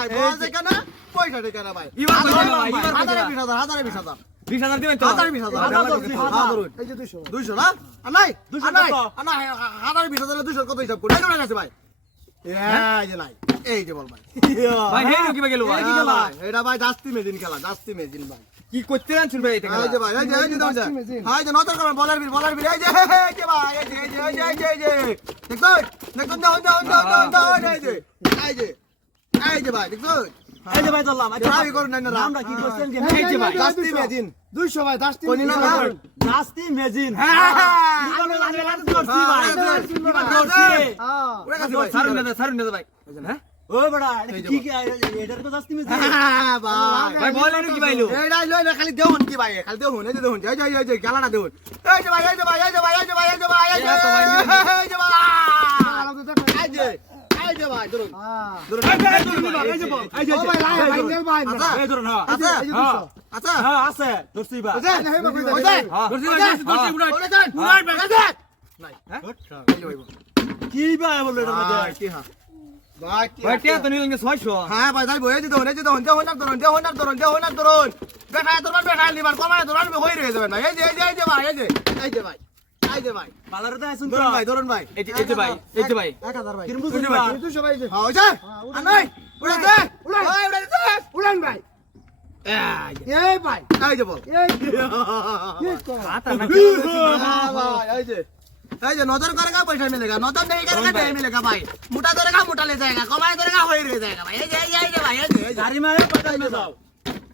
ভাই বল থেকে না? পয়সা থেকে না ভাই? না ভাই, কইছে হাজারে বিশ হাজার হাজারে বিশ হাজার। বিশ হাজার দিবেন তো? হাজারে বিশ হাজার হ্যাঁ। এই যে দুইশো দুইশো না? আর নাই? দুইশো নাই? কত? হাজারে বিশ হাজার দুইশো কত হিসাব করি? এই ভাই। এই যে নাই। এই যে বল ভাই। ভাই হে কিবা গেল ভাই। হ্যাঁ, এটা ভাই জাস্তি মেজিন খেলা জাস্তি মেজিন ভাই। কি করতে আনছুন ভাই এটা এই যে ভাই এই যে এই যে যে। হ্যাঁ, যে নজর করেন বলার বীর বলার বীর। এই যে এই যে ভাই এই যে এই যে এই যে এই যে। দেখুন দেখুন দেখুন দেখুন দেখুন দেখুন এই যে এই যে। এই যে ভাই দেখুন এই যে ভাই ধরলাম আচ্ছা ট্রাই করুন না না আমরা কি করছেন যে এই যে ভাই, জাস্তি মেজিন দুইশো ভাই দাসটি কোনি না না দাসটি মেজিন হ্যাঁ জীবনে লাগে লাগে ধরছি ভাই হ্যাঁ, হ্যাঁ, হ্যাঁ। উড়ে গেছে ভাই সারুন না সারুন না ভাই হ্যাঁ ও বড়া কি কি এটার তো দাসটি মেজিন হ্যাঁ, ভাই ভাই বল এনু কি ভাইলো এইটা লই না খালি দেউন কি ভাই খালি দেউন এই যে দেউন এই যে এই যে গেলাটা দেউন এই যে ভাই এই যে ভাই এই যে ভাই এই যে ভাই এই যে ভাই এই যে ভাই এই যে ভাই এই যে এই যে ভাই ধরুন ধরুন এই যে বল এই যে ও ভাই, লাই, ভাই, নেল ভাই, আচ্ছা আচ্ছা। এই ধরুন হ্যাঁ আছে হ্যাঁ আছে হ্যাঁ আছে ধরছি ভাই ওই যে ওই যে হ্যাঁ ধরছি ভাই ধরছি উড়াই ওই যে উড়াই ভাই এই যে নাই হ্যাঁ? এই যে ভাই কি ভাই বলল এটার মধ্যে ভাই কি হ্যাঁ ভাই কি ভাই টিয়া তো নিলেন 600 হ্যাঁ ভাই যাইবো এই যে দেখুন এই যে দেখুন দেখুন না ধরুন দেখুন না ধরুন দেখুন না ধরুন বেটা ধরুন বেটা নিবার কমায় ধরুন হই রয়ে যাবে না এই যে এই যে এই যে ভাই এই যে এই যে ভাই নজর করেগা পয়সা মিলেগা নজর নেই করেগা টাইম মিলেগা ভাই। মোটা ধরেগা মোটা লে যায়গা কমায় ধরেগা হয়ে রয়ে যায়গা ভাই। এই যে এই যে ভাই। এই যে গাড়ি মারে পয়সা যাও।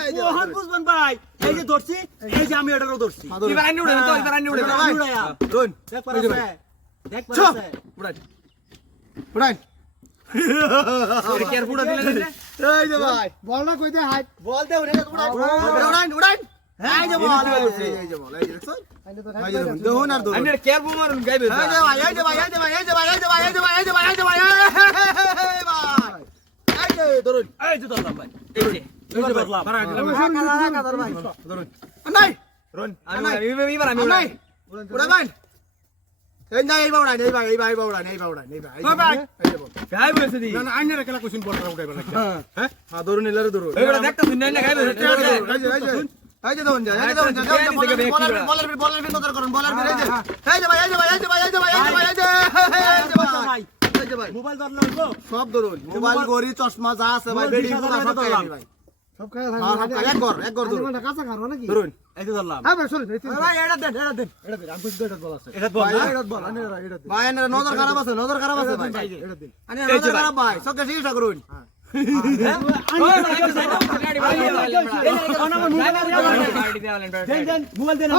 এই বুঝবেন ভাই এই যে ধরছি এই যে আমি এটারও ধরছি এবার আনি উড়াবেন তো এবার আনি উড়াবেন ভাই উড়াইয়া। দেখ এই যে দেখ চ। পারে উড়াই উড়ান এটা কি আর পুরো দিলেন না এই যে ভাই বলনা কই দে হাই বল দে উড়ান উড়ান উড়ান উড়ান এই যে বল এই যে বল এই যে দেখছ আমি কেয়ার বুমার গাইবে এই যে ভাই এই যে ভাই এই যে ভাই এই যে ভাই এই যে ভাই এই যে ভাই এই যে ভাই এই যে ভাই এই যে ধরলাম ভাই এই যে ধরলাম ধরুন উড়াই এই না যে বল হ্যাঁ হ্যাঁ না যে ভাই এই যে সব ধরুন মোবাইল গড়ি চশমা যা আছে ভাই সব হ্যাঁ সব খাই, এক ঘর এক ঘর ধরুন কাঁচা খারো নাকি ধরুন এই যে ধরলাম হ্যাঁ ভাই শুনুন ভাই এটা দেন এটা দেন এটা দিন আমি বুঝতে এটা বল আছে এটা বল না এটা বল, এটা ভাই এনে নজর খারাপ আছে নজর খারাপ আছে ভাই এটা দিন আনে নজর খারাপ ভাই সবকে চিকিৎসা করুন মোবাইল দেন